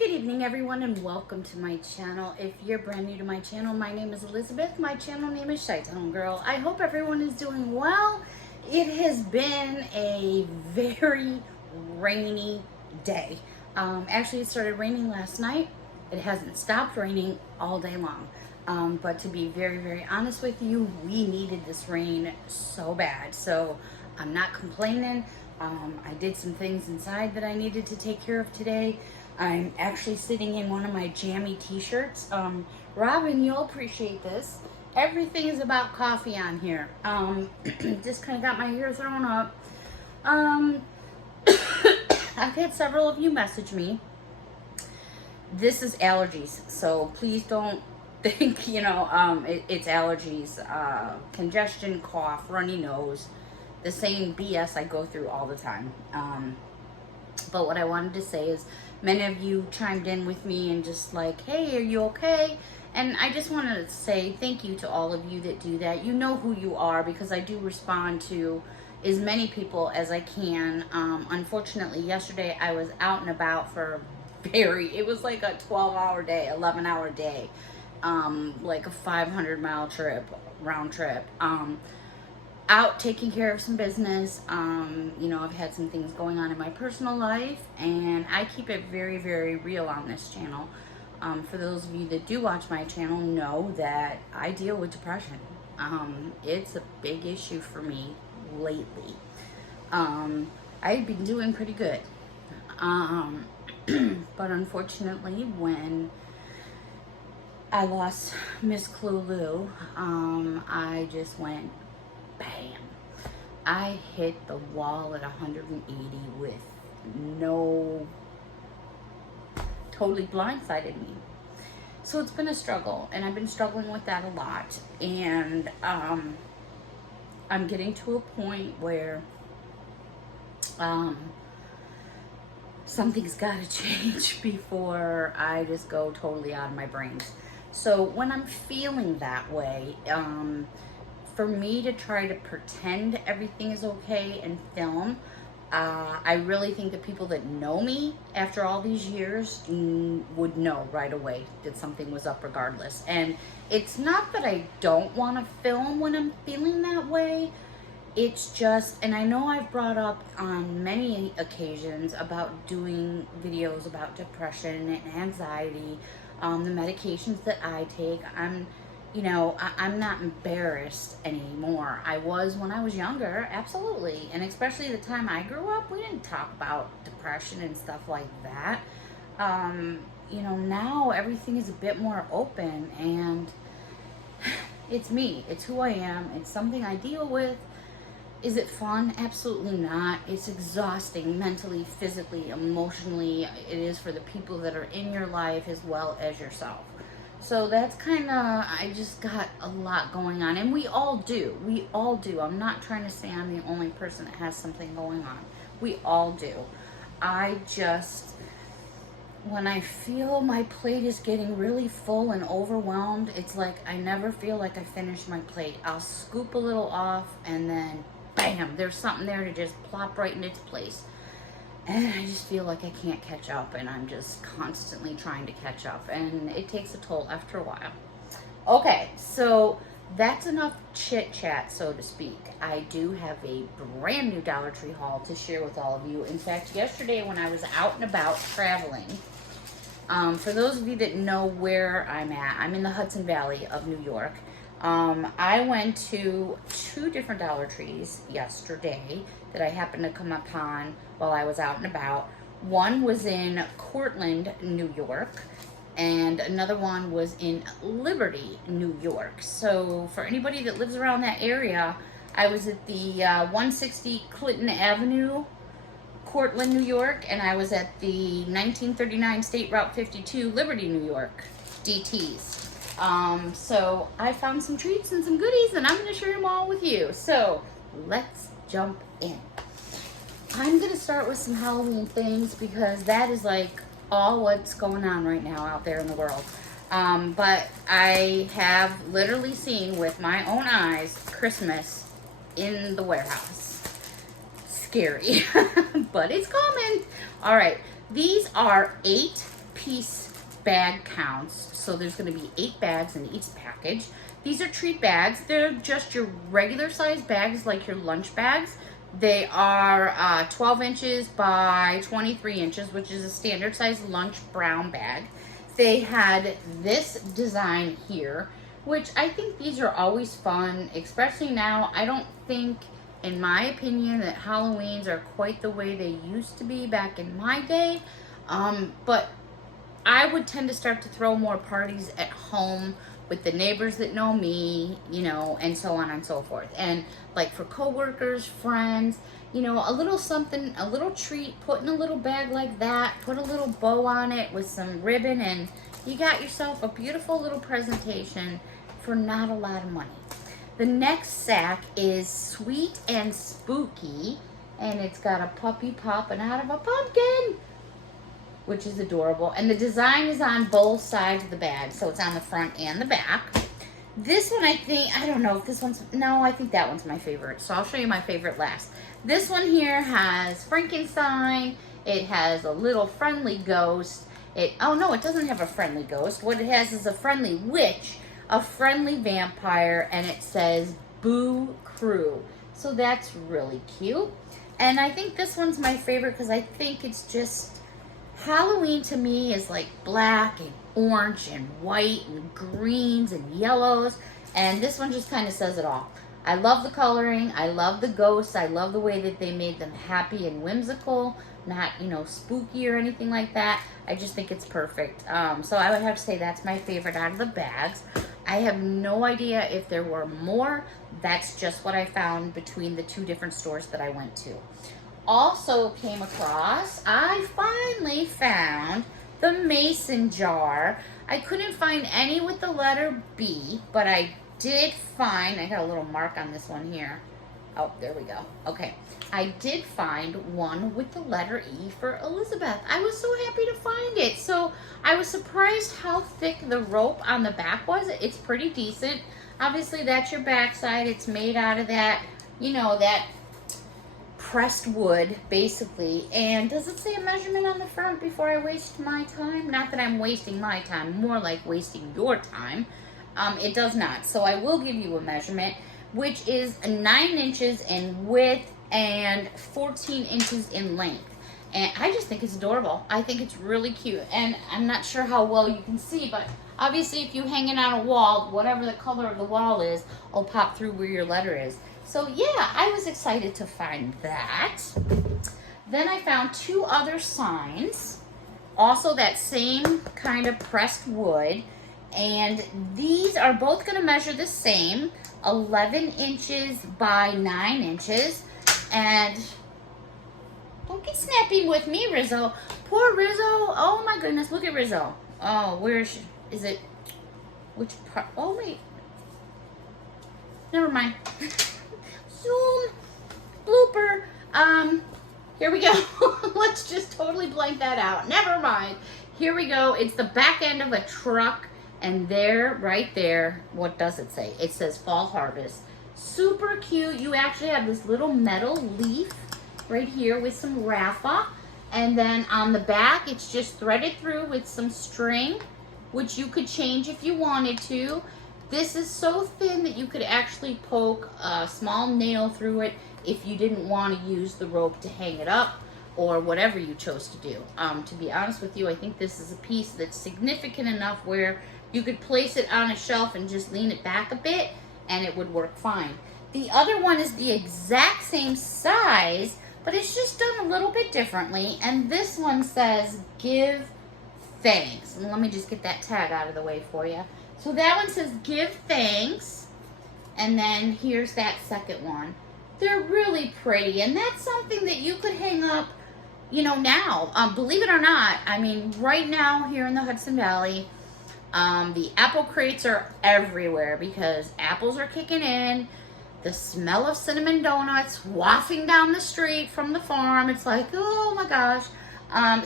Good evening everyone and welcome to my channel. If you're brand new to my channel, my name is Elizabeth. My channel name is ChiTownGirl. I hope everyone is doing well. It has been a very rainy day. Actually, it started raining last night. It hasn't stopped raining all day long. But to be very, very honest with you, we needed this rain so bad. So I'm not complaining. I did some things inside that I needed to take care of today. I'm actually sitting in one of my jammy t-shirts. Robin, you'll appreciate this. Everything is about coffee on here. Just kind of got my hair thrown up. I've had several of you message me. This is allergies, so please don't think, it's allergies. Congestion, cough, runny nose, the same BS I go through all the time. But what I wanted to say is, many of you chimed in with me and just like, hey, are you okay? And I just wanted to say thank you to all of you that do that. You know who you are, because I do respond to as many people as I can. Unfortunately, yesterday I was out and about for it was like a 12-hour day, 11-hour day, like a 500-mile trip, round trip. Out taking care of some business. I've had some things going on in my personal life, and I keep it very, very real on this channel. For those of you that do watch my channel know that I deal with depression. It's a big issue for me lately. I've been doing pretty good. But unfortunately, when I lost Miss Clulou, I just went bam. I hit the wall at 180 with totally blindsided me. So it's been a struggle, and I've been struggling with that a lot. And I'm getting to a point where something's got to change before I just go totally out of my brains. So when I'm feeling that way, for me to try to pretend everything is okay and film, I really think that people that know me after all these years would know right away that something was up regardless. And it's not that I don't want to film when I'm feeling that way. It's just, and I know I've brought up on many occasions about doing videos about depression and anxiety, the medications that I take. I'm not embarrassed anymore. I was when I was younger, absolutely. And especially the time I grew up, we didn't talk about depression and stuff like that. Now everything is a bit more open, and it's me. It's who I am. It's something I deal with. Is it fun? Absolutely not. It's exhausting mentally, physically, emotionally. It is for the people that are in your life as well as yourself. So that's kind of, I just got a lot going on. And we all do. We all do. I'm not trying to say I'm the only person that has something going on. We all do. When I feel my plate is getting really full and overwhelmed, it's like I never feel like I finished my plate. I'll scoop a little off, and then bam, there's something there to just plop right in its place. And I just feel like I can't catch up, and I'm just constantly trying to catch up, and it takes a toll after a while. Okay, so that's enough chit chat, so to speak. I do have a brand new Dollar Tree haul to share with all of you. In fact, yesterday when I was out and about traveling, for those of you that know where I'm at, I'm in the Hudson Valley of New York. I went to 2 different Dollar Trees yesterday that I happened to come upon while I was out and about. One was in Cortland, New York, and another one was in Liberty, New York. So for anybody that lives around that area, I was at the 160 Clinton Avenue, Cortland, New York, and I was at the 1939 State Route 52, Liberty, New York, DTs. So I found some treats and some goodies, and I'm going to share them all with you. So let's jump in. I'm going to start with some Halloween things, because that is like all what's going on right now out there in the world. But I have literally seen with my own eyes Christmas in the warehouse. Scary, but it's coming. All right, these are 8 piece bag counts. So there's going to be 8 bags in each package. These are treat bags. They're just your regular size bags, like your lunch bags. They are 12 inches by 23 inches, which is a standard size lunch brown bag. They had this design here, which I think these are always fun, especially now. I don't think, in my opinion, that Halloweens are quite the way they used to be back in my day. But I would tend to start to throw more parties at home with the neighbors that know me, you know, and so on and so forth. And like for coworkers, friends, you know, a little something, a little treat, put in a little bag like that, put a little bow on it with some ribbon, and you got yourself a beautiful little presentation for not a lot of money. The next sack is Sweet and Spooky, and it's got a puppy popping out of a pumpkin, which is adorable. And the design is on both sides of the bag, so it's on the front and the back. This one, I don't know if this one's, no, I think that one's my favorite. So I'll show you my favorite last. This one here has Frankenstein. It has a little friendly ghost. Oh no, it doesn't have a friendly ghost. What it has is a friendly witch, a friendly vampire, and it says Boo Crew. So that's really cute. And I think this one's my favorite because I think it's just, Halloween to me is like black and orange and white and greens and yellows, and this one just kind of says it all. I love the coloring, I love the ghosts, I love the way that they made them happy and whimsical, not, you know, spooky or anything like that. I just think it's perfect. So I would have to say that's my favorite out of the bags. I have no idea if there were more. That's just what I found between the 2 different stores that I went to. Also came across, I finally found the mason jar. I couldn't find any with the letter B, but I did find, I got a little mark on this one here. Oh, there we go. Okay. I did find one with the letter E for Elizabeth. I was so happy to find it. So I was surprised how thick the rope on the back was. It's pretty decent. Obviously, that's your backside. It's made out of that, you know, that pressed wood, basically. And does it say a measurement on the front before I waste my time? Not that I'm wasting my time, more like wasting your time. It does not. So I will give you a measurement, which is 9 inches in width and 14 inches in length. And I just think it's adorable. I think it's really cute. And I'm not sure how well you can see, but obviously if you hang it on a wall, whatever the color of the wall is, will pop through where your letter is. So yeah, I was excited to find that. Then I found 2 other signs, also that same kind of pressed wood. And these are both going to measure the same, 11 inches by 9 inches. And don't get snappy with me, Rizzo. Poor Rizzo. Oh my goodness, look at Rizzo. Oh, where is she? Is it, which part? Oh wait. Never mind. Zoom. Blooper. Here we go. Let's just totally blank that out. Never mind. Here we go. It's the back end of a truck. And there, right there, what does it say? It says Fall Harvest. Super cute. You actually have this little metal leaf right here with some raffia. And then on the back, it's just threaded through with some string, which you could change if you wanted to. This is so thin that you could actually poke a small nail through it if you didn't want to use the rope to hang it up or whatever you chose to do. To be honest with you, I think this is a piece that's significant enough where you could place it on a shelf and just lean it back a bit and it would work fine. The other one is the exact same size, but it's just done a little bit differently. And this one says, Give Thanks. And let me just get that tag out of the way for you. So that one says, Give Thanks. And then here's that second one. They're really pretty. And that's something that you could hang up, you know, now. Believe it or not, I mean, right now here in the Hudson Valley, the apple crates are everywhere because apples are kicking in. The smell of cinnamon donuts wafting down the street from the farm. It's like, oh my gosh.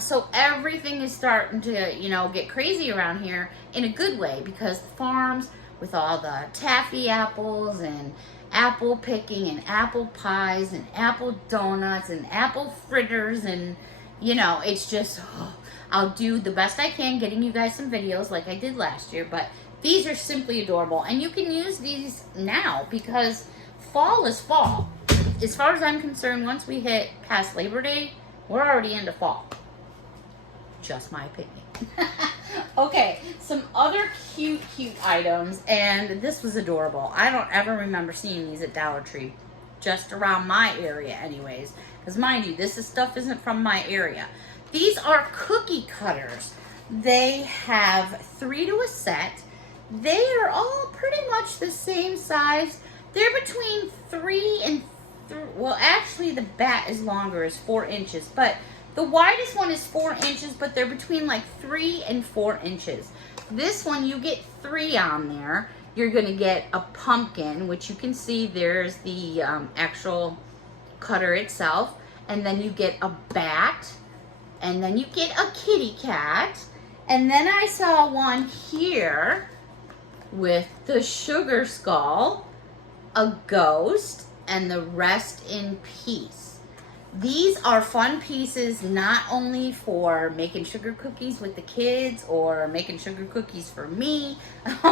So everything is starting to, you know, get crazy around here in a good way because the farms with all the taffy apples and apple picking and apple pies and apple donuts and apple fritters and, you know, it's just, oh, I'll do the best I can getting you guys some videos like I did last year, but these are simply adorable. And you can use these now because fall is fall. As far as I'm concerned, once we hit past Labor Day, we're already into fall. Just my opinion. Okay, some other cute items, and this was adorable. I don't ever remember seeing these at Dollar Tree, just around my area anyways, because mind you, stuff isn't from my area. These are cookie cutters. They have 3 to a set. They are all pretty much the same size. They're between 3 and well, actually the bat is longer, is 4 inches, but the widest one is 4 inches, but they're between like 3 and 4 inches. This one, you get 3 on there. You're going to get a pumpkin, which you can see there's the actual cutter itself. And then you get a bat. And then you get a kitty cat. And then I saw one here with the sugar skull, a ghost, and the rest in peace. These are fun pieces not only for making sugar cookies with the kids or making sugar cookies for me,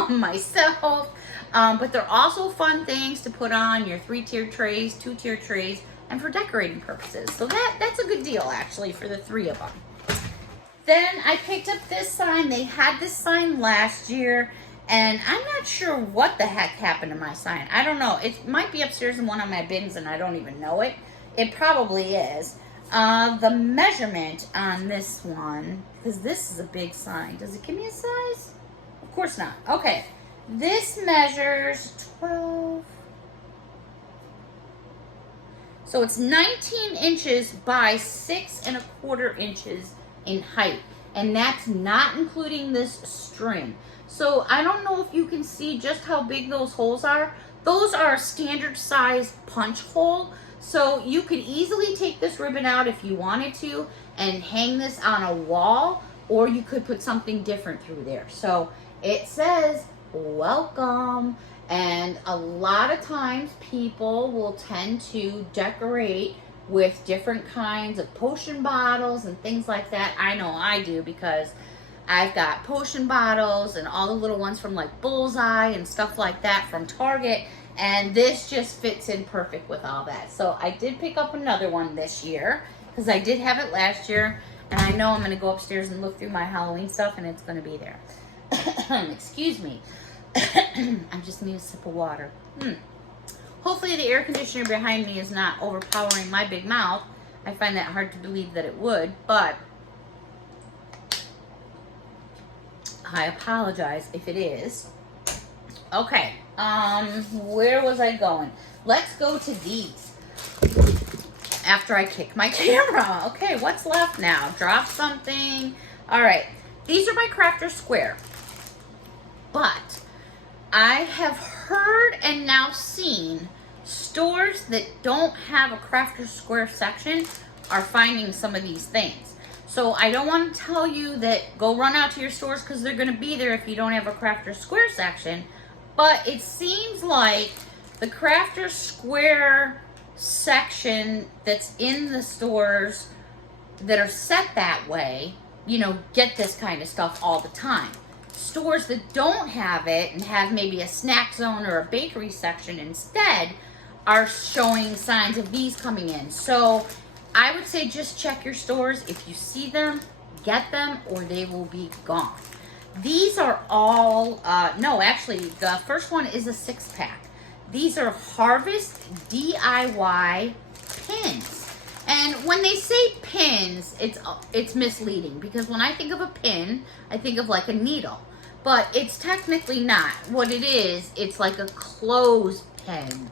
myself, but they're also fun things to put on your 3-tier trays, 2-tier trays, and for decorating purposes. So that's a good deal actually for the 3 of them. Then I picked up this sign. They had this sign last year, and I'm not sure what the heck happened to my sign. I don't know. It might be upstairs in one of my bins and I don't even know it. It probably is. The measurement on this one, because this is a big sign. Does it give me a size? Of course not. Okay. This measures 12. So it's 19 inches by 6¼ inches in height. And that's not including this string. So I don't know if you can see just how big those holes are. Those are a standard size punch hole. So you could easily take this ribbon out if you wanted to and hang this on a wall, or you could put something different through there. So it says welcome, and a lot of times people will tend to decorate with different kinds of potion bottles and things like that. I know I do because I've got potion bottles and all the little ones from like Bullseye and stuff like that from Target. And this just fits in perfect with all that. So I did pick up another one this year because I did have it last year. And I know I'm going to go upstairs and look through my Halloween stuff and it's going to be there. Excuse me. I just need a sip of water. Hopefully the air conditioner behind me is not overpowering my big mouth. I find that hard to believe that it would, but I apologize if it is. Okay, where was I going? Let's go to these. After I kick my camera. Okay, what's left now? Drop something. All right, these are by Crafter Square. But I have heard and now seen stores that don't have a Crafter Square section are finding some of these things. So I don't want to tell you that go run out to your stores because they're going to be there if you don't have a Crafter Square section. But it seems like the Crafter Square section that's in the stores that are set that way, you know, get this kind of stuff all the time. Stores that don't have it and have maybe a snack zone or a bakery section instead are showing signs of these coming in. So I would say just check your stores. If you see them, get them, or they will be gone. These are all, no, actually, the first one is a 6-pack. These are Harvest DIY pins. And when they say pins, it's misleading because when I think of a pin, I think of like a needle. But it's technically not. What it is, it's like a clothespin.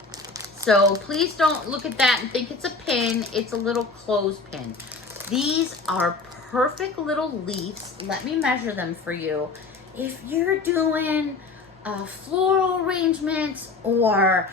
So please don't look at that and think it's a pin. It's a little clothespin. These are perfect little leaves. Let me measure them for you. If you're doing floral arrangements or,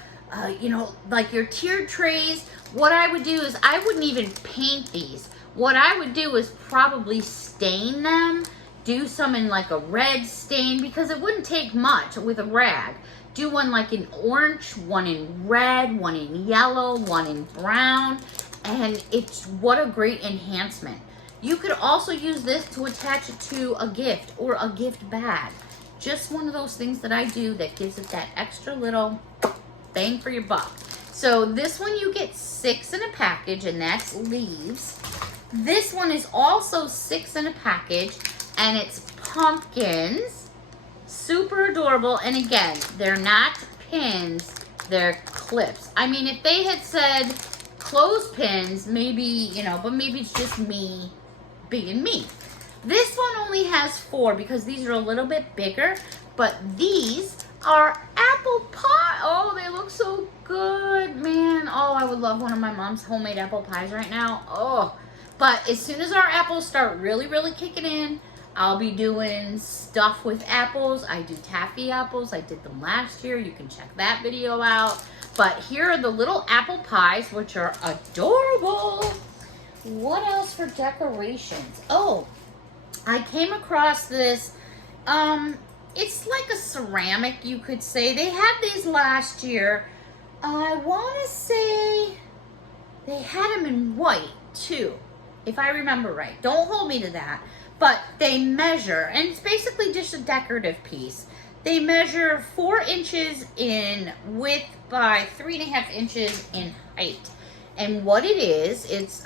you know, like your tiered trays, what I would do is I wouldn't even paint these. What I would do is probably stain them. Do some in like a red stain because it wouldn't take much with a rag. Do one like in orange, one in red, one in yellow, one in brown. And it's what a great enhancement. You could also use this to attach it to a gift or a gift bag. Just one of those things that I do that gives it that extra little bang for your buck. So this one you get 6 in a package, and that's leaves. This one is also 6 in a package, and it's pumpkins. Super adorable. And again, they're not pins, they're clips. I mean, if they had said clothespins, maybe, you know, but maybe it's just me being me. This one only has 4 because these are a little bit bigger, but these are apple pie. Oh, they look so good, man. Oh, I would love one of my mom's homemade apple pies right now. Oh, but as soon as our apples start really kicking in, I'll be doing stuff with apples. I do taffy apples. I did them last year. You can check that video out. But here are the little apple pies, which are adorable. What else for decorations? Oh, I came across this. It's like a ceramic, you could say. They had these last year. I want to say they had them in white too, if I remember right. Don't hold me to that. But they measure, and it's basically just a decorative piece. They measure 4 inches in width by 3.5 inches in height. And what it is, it's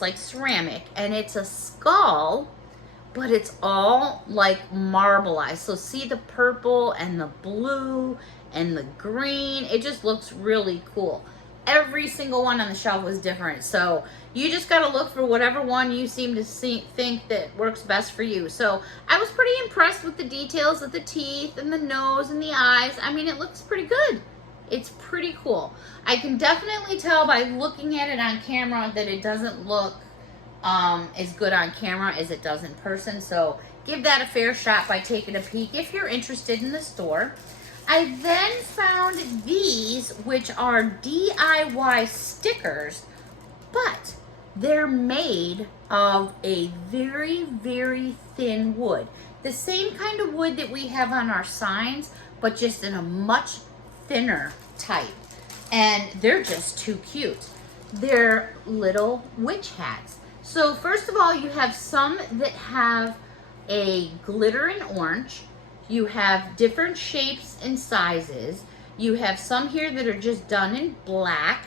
like ceramic, and it's a skull, but it's all like marbleized. So see the purple and the blue and the green. It just looks really cool. Every single one on the shelf was different. So you just got to look for whatever one you seem to think that works best for you. So I was pretty impressed with the details of the teeth and the nose and the eyes. I mean, it looks pretty good. It's pretty cool. I can definitely tell by looking at it on camera that it doesn't look as good on camera as it does in person. So give that a fair shot by taking a peek if you're interested in the store. I then found these, which are DIY stickers, but they're made of a very thin wood. The same kind of wood that we have on our signs, but just in a much thinner type. And they're just too cute. They're little witch hats. So first of all, you have some that have a glitter in orange. You have different shapes and sizes. You have some here that are just done in black.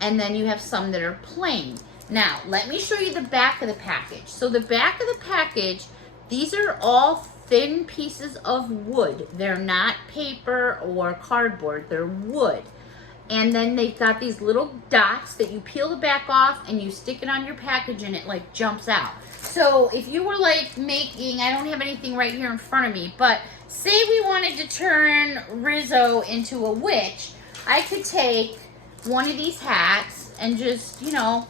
And then you have some that are plain. Now, let me show you the back of the package. So the back of the package, these are all thin pieces of wood. They're not paper or cardboard. They're wood. And then they've got these little dots that you peel the back off and you stick it on your package and it like jumps out. So if you were like making, I don't have anything right here in front of me, but say we wanted to turn Rizzo into a witch, I could take one of these hats and just, you know,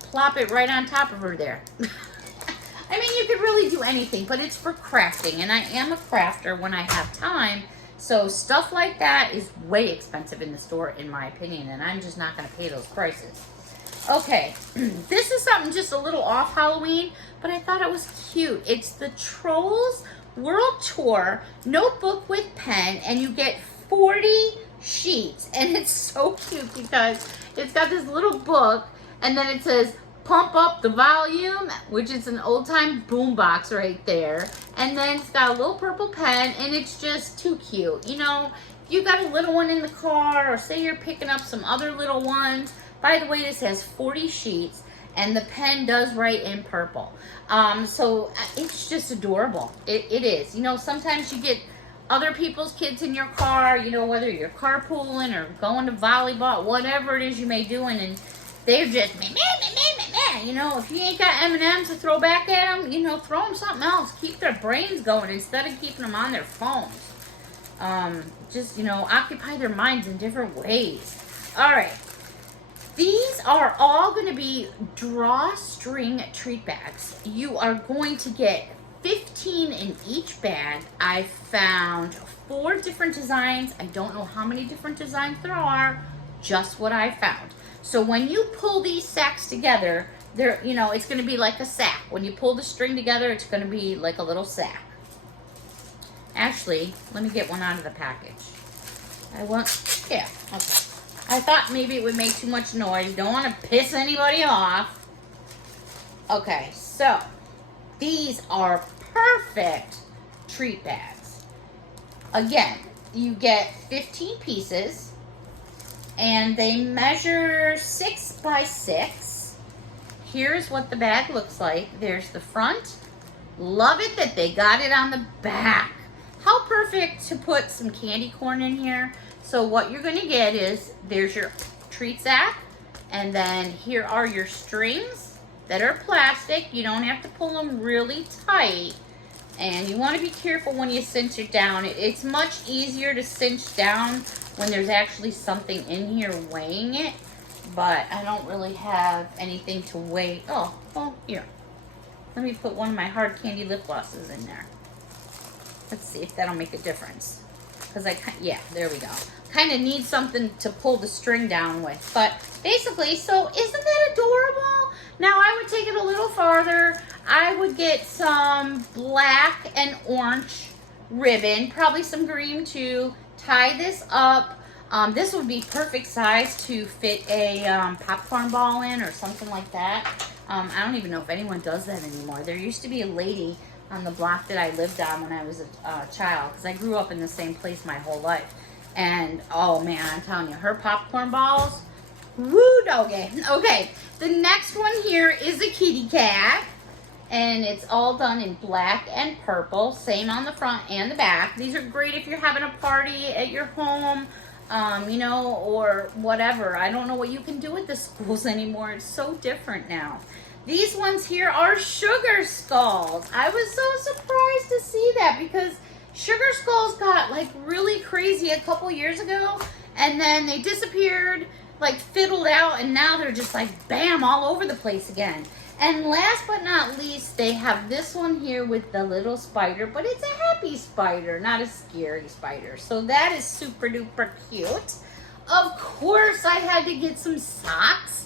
plop it right on top of her there. I mean, you could really do anything, but it's for crafting, and I am a crafter when I have time. So stuff like that is way expensive in the store, in my opinion, and I'm just not going to pay those prices. Okay, this is something just a little off Halloween, but I thought it was cute. It's the Trolls World Tour notebook with pen, and you get 40 sheets, and it's so cute because it's got this little book, and then it says, pump up the volume, which is an old-time boombox right there. And then it's got a little purple pen, and it's just too cute. You know, if you got a little one in the car, or say you're picking up some other little ones. By the way, this has 40 sheets, and the pen does write in purple. So it's just adorable. It is. You know, sometimes you get other people's kids in your car, you know, whether you're carpooling or going to volleyball, whatever it is you may be doing, and they're just, meh, you know, if you ain't got M&Ms to throw back at them, you know, throw them something else. Keep their brains going instead of keeping them on their phones. Just, you know, occupy their minds in different ways. All right. These are all going to be drawstring treat bags. You are going to get 15 in each bag. I found 4 different designs. I don't know how many different designs there are, just what I found. So when you pull these sacks together, they're, you know, it's going to be like a sack. When you pull the string together, it's going to be like a little sack. Actually, let me get one out of the package. Okay. I thought maybe it would make too much noise. Don't want to piss anybody off. Okay, So these are perfect treat bags. Again, you get 15 pieces and they measure 6 by 6. Here's what the bag looks like. There's the front. Love it that they got it on the back. How perfect to put some candy corn in here. So what you're gonna get is, there's your treat sack, and then here are your strings that are plastic. You don't have to pull them really tight. And you want to be careful when you cinch it down. It's much easier to cinch down when there's actually something in here weighing it. But I don't really have anything to weigh. Oh, here. Let me put one of my hard candy lip glosses in there. Let's see if that'll make a difference. Because yeah, there we go. Kind of need something to pull the string down with. But basically, so isn't that adorable? Now I would take it a little farther. I would get some black and orange ribbon, probably some green too. Tie this up. This would be perfect size to fit a popcorn ball in or something like that. I don't even know if anyone does that anymore. There used to be a lady on the block that I lived on when I was a child, because I grew up in the same place my whole life. And oh man, I'm telling you, her popcorn balls, woo doggy. Okay, the next one here is a kitty cat, and it's all done in black and purple, same on the front and the back. These are great if you're having a party at your home, you know, or whatever. I don't know what you can do at the schools anymore. It's so different now. These ones here are sugar skulls. I was so surprised to see that, because sugar skulls got like really crazy a couple years ago, and then they disappeared, like fiddled out, and now they're just like bam, all over the place again. And last but not least, they have this one here with the little spider, but it's a happy spider, not a scary spider. So that is super duper cute. Of course, I had to get some socks.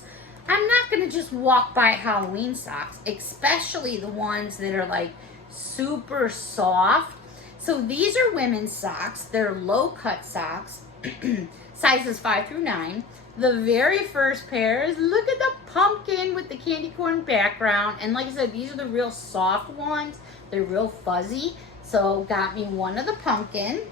I'm not gonna just walk by Halloween socks, especially the ones that are like super soft. So these are women's socks. They're low cut socks, sizes 5 through 9. The very first pair is, look at the pumpkin with the candy corn background. And like I said, these are the real soft ones. They're real fuzzy. So got me one of the pumpkin,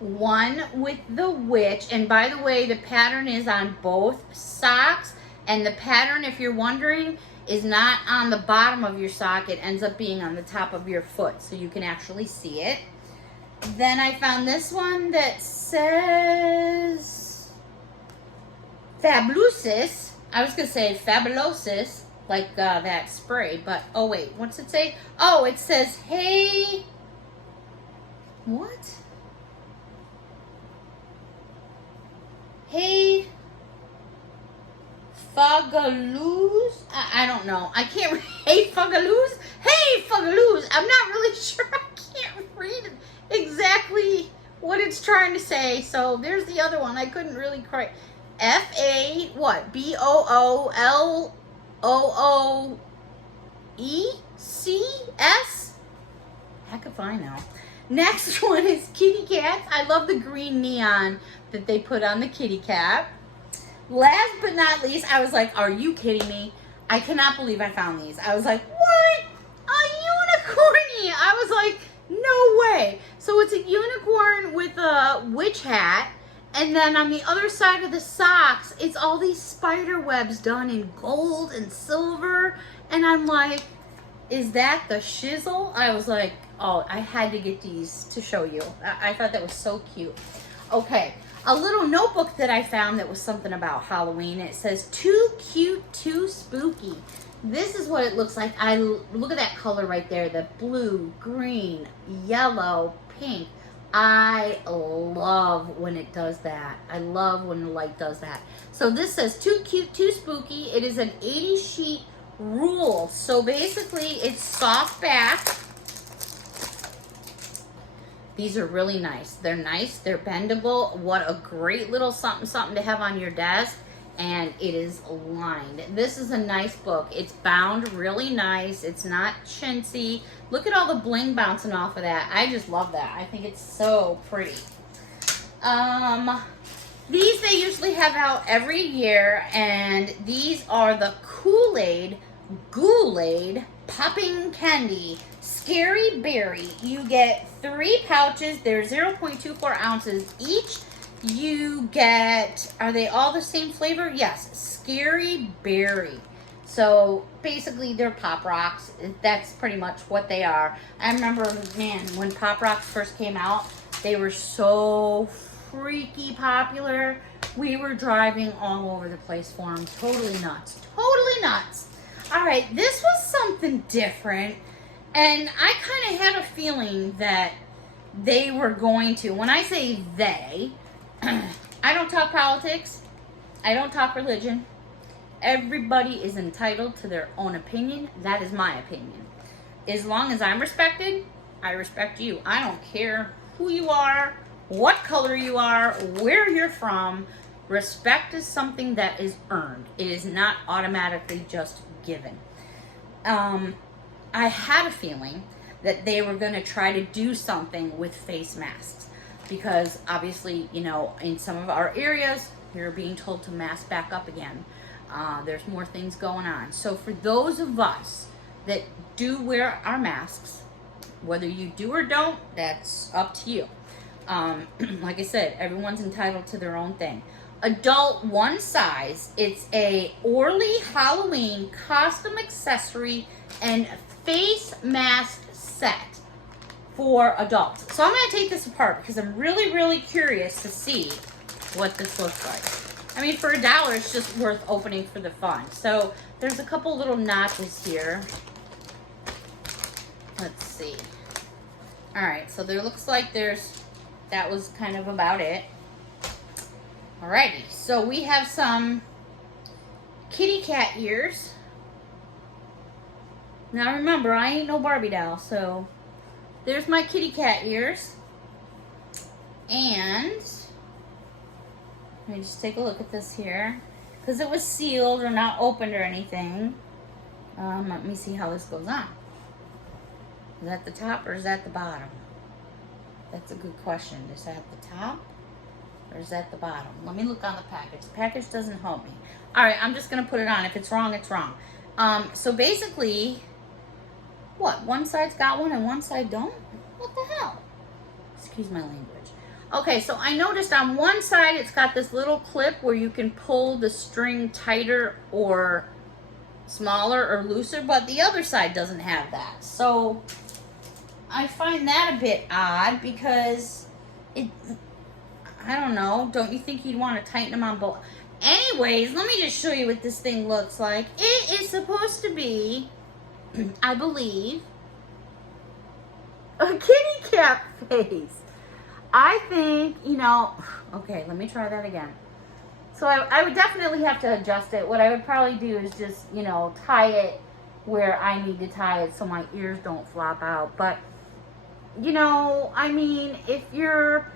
one with the witch. And by the way, the pattern is on both socks. And the pattern, if you're wondering, is not on the bottom of your sock. It ends up being on the top of your foot, so you can actually see it. Then I found this one that says Fabulosis. I was gonna say Fabulosis, like that spray, but oh wait, what's it say? Oh, it says, hey, what? Hey, Fugaloos? I don't know. I can't read. Hey, Fugaloos? Hey, Fugaloos. I'm not really sure. I can't read exactly what it's trying to say. So there's the other one. I couldn't really quite. F-A, what? B-O-O-L-O-O-E-C-S? Heck if I know. Next one is kitty cats. I love the green neon that they put on the kitty cat. Last but not least, I was like, are you kidding me? I cannot believe I found these. I was like, what? A unicorny. I was like, no way. So it's a unicorn with a witch hat. And then on the other side of the socks, it's all these spider webs done in gold and silver. And I'm like, is that the shizzle? I was like, oh, I had to get these to show you. I thought that was so cute. Okay, a little notebook that I found that was something about Halloween. It says, too cute, too spooky. This is what it looks like. Look at that color right there. The blue, green, yellow, pink. I love when it does that. I love when the light does that. So this says, too cute, too spooky. It is an 80 sheet rule. So basically it's soft back. These are really nice. They're nice. They're bendable. What a great little something to have on your desk. And it is lined. This is a nice book. It's bound really nice. It's not chintzy. Look at all the bling bouncing off of that. I just love that. I think it's so pretty. These they usually have out every year, and these are the Kool-Aid Kool-Aid popping candy, Scary Berry. You get 3 pouches. They're 0.24 ounces each. You get, are they all the same flavor? Yes, Scary Berry. So basically they're Pop Rocks. That's pretty much what they are. I remember, man, when Pop Rocks first came out, they were so freaky popular. We were driving all over the place for them. Totally nuts. Totally nuts. All right, this was something different. And I kind of had a feeling that they were going to. When I say they, I don't talk politics. I don't talk religion. Everybody is entitled to their own opinion. That is my opinion. As long as I'm respected, I respect you. I don't care who you are, what color you are, where you're from. Respect is something that is earned. It is not automatically just given. I had a feeling that they were going to try to do something with face masks because obviously, you know, in some of our areas, we're being told to mask back up again. There's more things going on. So for those of us that do wear our masks, whether you do or don't, that's up to you. Like I said, everyone's entitled to their own thing. Adult one size. It's a Orly Halloween costume accessory and face mask set for adults. So I'm going to take this apart because I'm really, really curious to see what this looks like. I mean, for $1, it's just worth opening for the fun. So there's a couple little notches here. Let's see. All right, so there looks like that was kind of about it. Alrighty, so we have some kitty cat ears. Now remember, I ain't no Barbie doll, so there's my kitty cat ears. And let me just take a look at this here. Because it was sealed or not opened or anything. Let me see how this goes on. Is that the top or is that the bottom? That's a good question. Is that the top? Or is that the bottom? Let me look on the package. The package doesn't help me. All right, I'm just going to put it on. If it's wrong, it's wrong. So basically, what? One side's got one and one side don't? What the hell? Excuse my language. Okay, so I noticed on one side it's got this little clip where you can pull the string tighter or smaller or looser, but the other side doesn't have that. So I find that a bit odd because I don't know. Don't you think you'd want to tighten them on both? Anyways, let me just show you what this thing looks like. It is supposed to be, I believe, a kitty cat face. I think, you know, okay, let me try that again. So I would definitely have to adjust it. What I would probably do is just, you know, tie it where I need to tie it so my ears don't flop out. But, you know, I mean, if you're...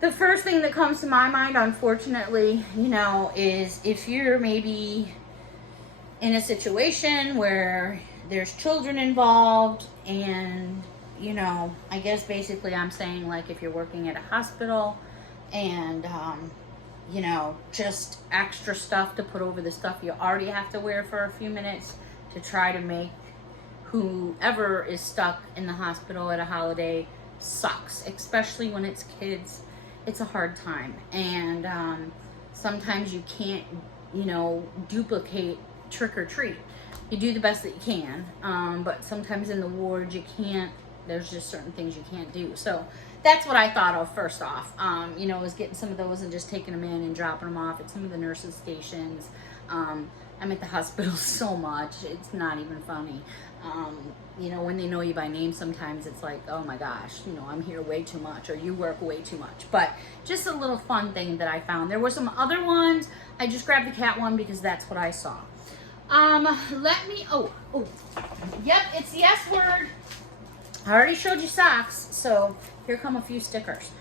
The first thing that comes to my mind, unfortunately, you know, is if you're maybe in a situation where there's children involved and, you know, I guess basically I'm saying like if you're working at a hospital and, you know, just extra stuff to put over the stuff you already have to wear for a few minutes to try to make whoever is stuck in the hospital at a holiday sucks, especially when it's kids. It's a hard time, and sometimes you can't, you know, duplicate trick or treat. You do the best that you can, but sometimes in the ward you can't. There's just certain things you can't do. So that's what I thought of first off. You know, was getting some of those and just taking them in and dropping them off at some of the nurses' stations. I'm at the hospital so much, it's not even funny. You know, when they know you by name, sometimes it's like, oh my gosh, you know, I'm here way too much, or you work way too much. But just a little fun thing that I found. There were some other ones. I just grabbed the cat one because that's what I saw. Yep, it's the S word. I already showed you socks, so here come a few stickers.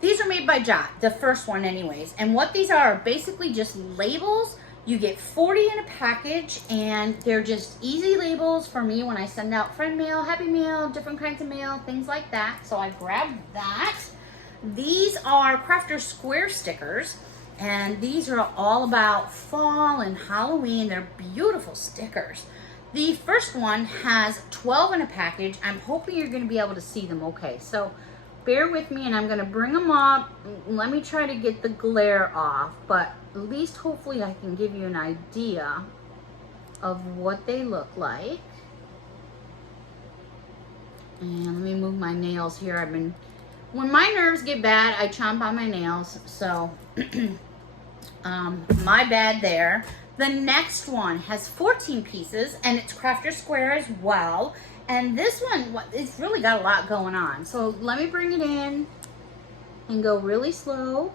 These are made by Jot, the first one anyways. And what these are basically just labels. You get 40 in a package, and they're just easy labels for me when I send out friend mail, happy mail, different kinds of mail, things like that. So I grabbed that. These are Crafter Square stickers, and these are all about fall and Halloween. They're beautiful stickers. The first one has 12 in a package. I'm hoping you're going to be able to see them okay. So bear with me, and I'm going to bring them up. Let me try to get the glare off, but at least hopefully I can give you an idea of what they look like. And let me move my nails here. When my nerves get bad, I chomp on my nails. So my bad there. The next one has 14 pieces, and it's Crafter Square as well. And this one, it's really got a lot going on. So let me bring it in and go really slow.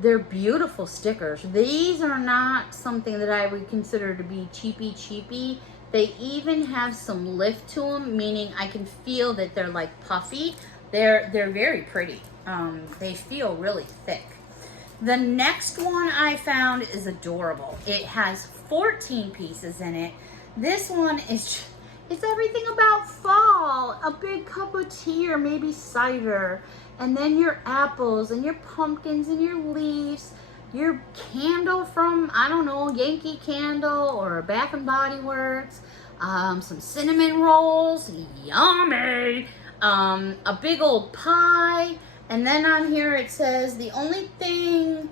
They're beautiful stickers. These are not something that I would consider to be cheapy. They even have some lift to them, meaning I can feel that they're like puffy. They're very pretty. They feel really thick. The next one I found is adorable. It has 14 pieces in it. This one is, it's everything about fall. A big cup of tea or maybe cider. And then your apples and your pumpkins and your leaves. Your candle from, I don't know, Yankee Candle or Bath and Body Works. Some cinnamon rolls. Yummy. A big old pie. And then on here it says, the only thing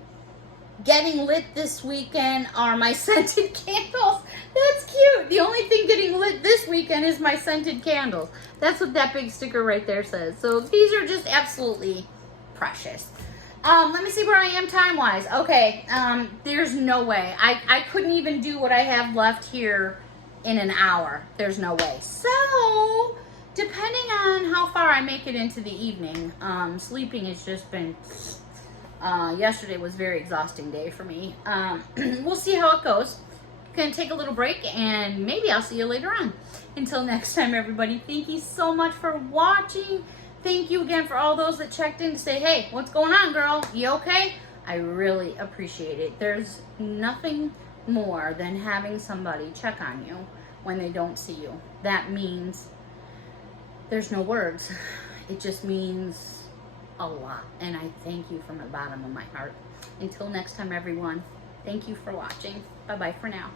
getting lit this weekend are my scented candles. That's cute. The only thing getting lit this weekend is my scented candles. That's what that big sticker right there says. So these are just absolutely precious. Let me see where I am time-wise. Okay, there's no way. I couldn't even do what I have left here in an hour. There's no way. So, depending on how far I make it into the evening, sleeping has just been, yesterday was a very exhausting day for me. We'll see how it goes. Gonna take a little break, and maybe I'll see you later on. Until next time, everybody, thank you so much for watching. Thank you again for all those that checked in to say, hey, what's going on, girl? You okay? I really appreciate it. There's nothing more than having somebody check on you when they don't see you. That means there's no words. It just means a lot. And I thank you from the bottom of my heart. Until next time, everyone, thank you for watching. Bye-bye for now.